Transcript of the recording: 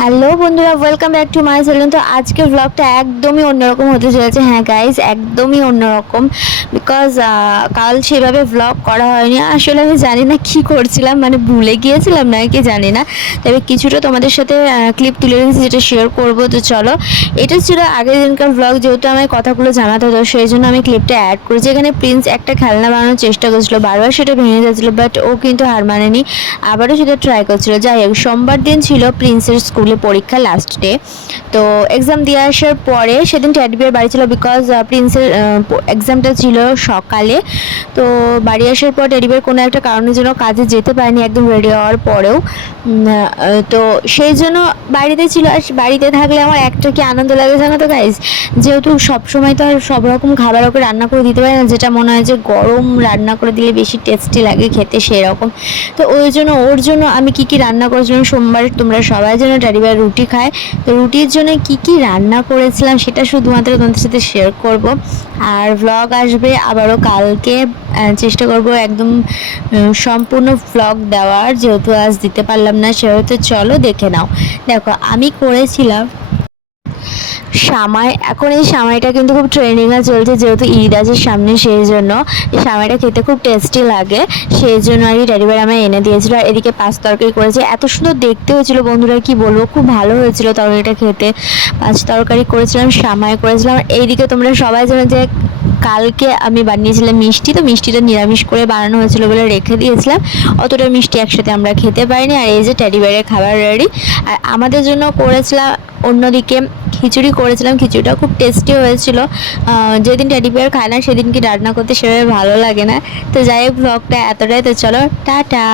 Hello বন্ধুরা welcome back to my channel তো আজকে ব্লগটা একদমই অন্যরকম হতে চলেছে। হ্যাঁ গাইজ একদমই অন্যরকম। বিকজ কাল সেভাবে ব্লগ করা হয়নি। আসলে আমি জানি না কি করছিলাম মানে ভুলে গিয়েছিলাম না, কি জানি না। তবে কিছুটা তোমাদের সাথে ক্লিপ তুলে রেখেছি যেটা শেয়ার করব। তো চলো, এটা ছিল আগের দিনকার ব্লগ যেহেতু আমার কথাগুলো জানাতে হতো, সেই জন্য আমি ক্লিপটা অ্যাড করেছি। এখানে প্রিন্স একটা খেলনা বানানোর চেষ্টা করছিল, বারবার সেটা ভেঙে যাচ্ছিল বাট ও কিন্তু হার মানেনি। আবারও সেটা ট্রাই করছিল। যাই হোক, সোমবার দিন ছিল প্রিন্সের স্কুলে পরীক্ষা লাস্ট ডে তো এক্সাম দিয়ে আসার পরে সেদিন ট্যাডবিয়ার বাড়ি ছিল বিকজ প্রিন্সের এক্সামটা ছিল সকালে। তো বাড়ি আসার পর টেডিবের কোনো একটা কারণের জন্য কাজে যেতে পারেনি, একদম রেডি হওয়ার পরেও। তো সেই জন্য বাড়িতে ছিল আর বাড়িতে থাকলে আমার একটা কি আনন্দ লাগে জানো তো গাইজ যেহেতু সবসময় তো আর সব রকম খাবার ওকে রান্না করে দিতে পারি না, যেটা মনে হয় যে গরম রান্না করে দিলে বেশি টেস্টি লাগে খেতে সেরকম। তো ওই জন্য, ওর জন্য আমি কি কি রান্না করেছিলাম, সোমবার তোমরা সবাই যেন ড্যাডিবার রুটি খায়। তো রুটির জন্য কি কি রান্না করেছিলাম সেটা শুধুমাত্র তোমাদের সাথে শেয়ার করব। আর ব্লগ আসবে আবারও কালকে। চেষ্টা করব একদম সম্পূর্ণ ব্লগ দেওয়ার। যেহেতু আজ দিতে পারলাম না, সেহেতু চলো দেখে নাও। দেখো, আমি করেছিলাম সামাই, এখন এই সামাইটা কিন্তু খুব ট্রেন্ডিংয়ে চলছে, যেহেতু ঈদ আছে সামনে, সেই জন্য। এই সামাইটা খেতে খুব টেস্টি লাগে, সেই জন্য আর কি ড্যাডিবার আমায় এনে দিয়েছিল। আর এদিকে পাঁচ তরকারি করেছে। এত সুন্দর দেখতে হয়েছিল বন্ধুরা, কি বলব, খুব ভালো হয়েছিল তরকারিটা খেতে। পাঁচ তরকারি করেছিলাম, সামাই করেছিলাম। এইদিকে তোমরা সবাই জানো যে কালকে আমি বানিয়েছিলাম মিষ্টি, তো মিষ্টিটা নিরামিষ করে বানানো হয়েছিল বলে রেখে দিয়েছিলাম। অতটা মিষ্টি একসাথে আমরা খেতে পারিনি। আর এই যে ট্যাডিবারের খাবার রেডি আর আমাদের জন্য করেছিলাম অন্যদিকে খিচুড়ি করেছিলাম, খিচুড়িটা খুব টেস্টি হয়েছিল। যেদিন ট্যাডি বিয়ার খায় না সেদিন কি রান্না করতে সেভাবে ভালো লাগে না। তো যাই হোক ব্লগটা এতটাই। তো চলো, টাটা।